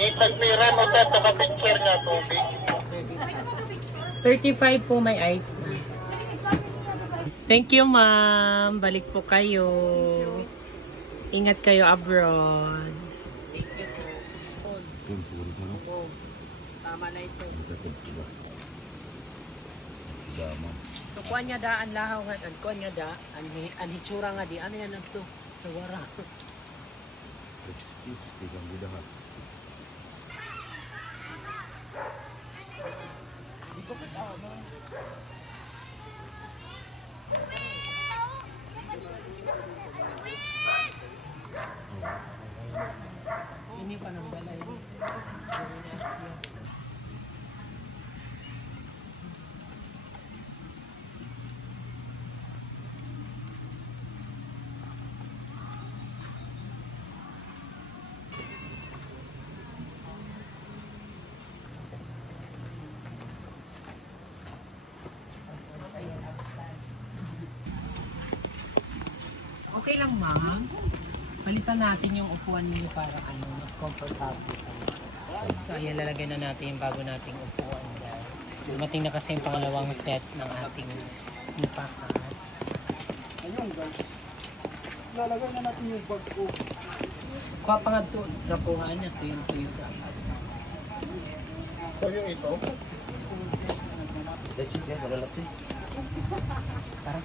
Tagmira mo sa picture nga tubig. 35 po may ice na. Thank you, ma'am. Balik po kayo. Ingat kayo abroad. Thank you po. Tama na ito. So, kuha niya da, ang lahaw nga. Kuha niya da, ang hitsura nga di. Ano yan ang ito? Nawara. Ini pa nang dala ini. Okay lang, ma'am. Palitan natin yung upuan niyo para mas comfortable. So, ayan, lalagyan na natin yung bago nating upuan, guys. Dumating na kasi yung pangalawang set ng ating nipakat. Ayun, guys. Lalagay na natin yung bag ko. Kuha pa nga ito. Nakuhaan niya ito yung tuyo. So, yung ito? Lechik yan, wala lechik. Tara.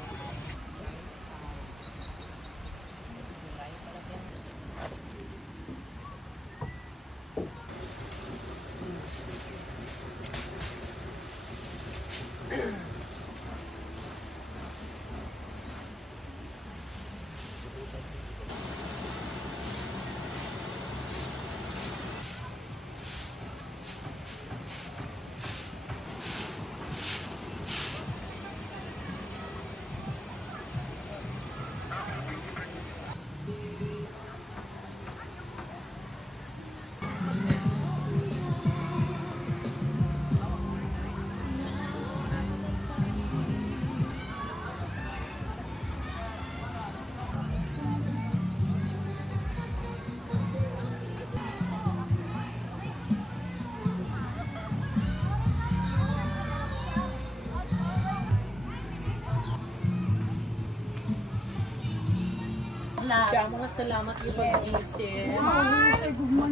Kaya mga salamat yung pag-isip.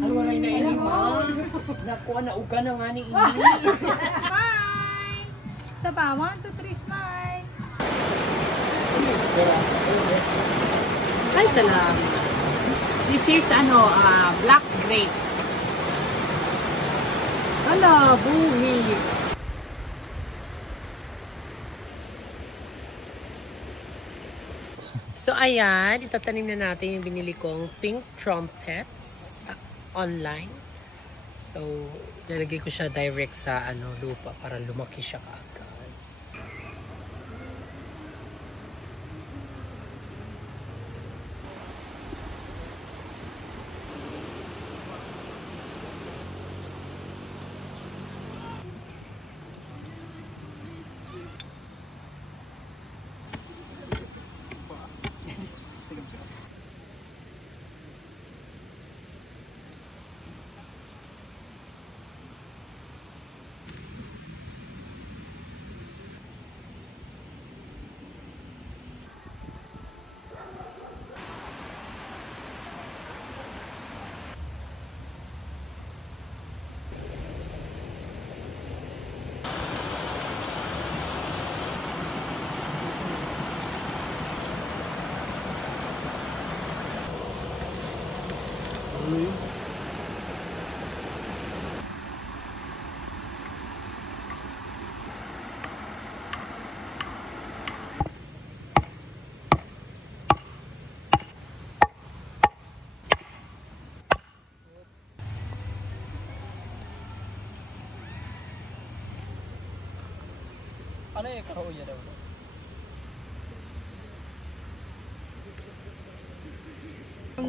Alwaray na ini, ma'am. Nakuha na uga na nga ni ini. Smile! Sa pa, 1, 2, 3, smile! Ay, salamat. This is black grape. Hala, buhi. So, ayan, itatanim na natin yung binili kong pink trumpets online. So, nalagay ko siya direct sa lupa para lumaki siya kaagad. Ano yung kahuya daw?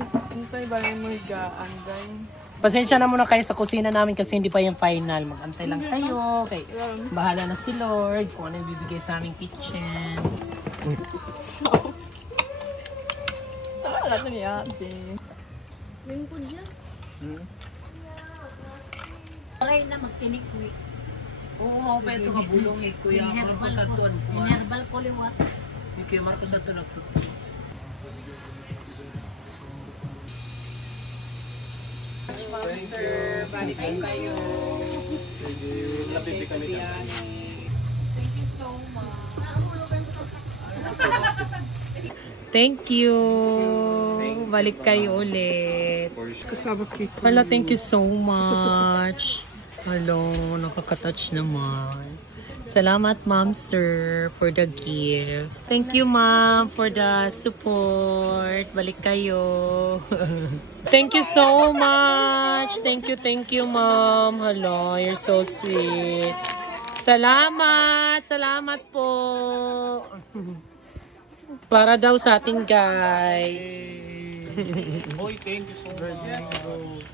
Antay ba yung higaan, guys? Pasensya na muna kayo sa kusina namin kasi hindi pa yung final. Mag-antay lang kayo. Okay. Bahala na si Lord kung ano yung bibigay sa aming kitchen. Alam na niya, ate. Lingkod niya. Try na magtinikwi. Oo, ako pa ito kabulong eh. Kuya Marcos Aton. Herbal ko liwat. Yung Kuya Marcos Aton nagtut. Sir, balik kayo. Lapit ka nila. Thank you so much. Thank you. Balik kayo ulit. Kasama cake. Hala, thank you so much. Hello, nakaka-touch naman. Salamat, Ma'am, Sir, for the gift. Thank you, Ma'am, for the support. Balik kayo. Thank you so much. Thank you, Ma'am. Hello, you're so sweet. Salamat. Salamat po. Para daw sa ating guys. Boy, thank you so much.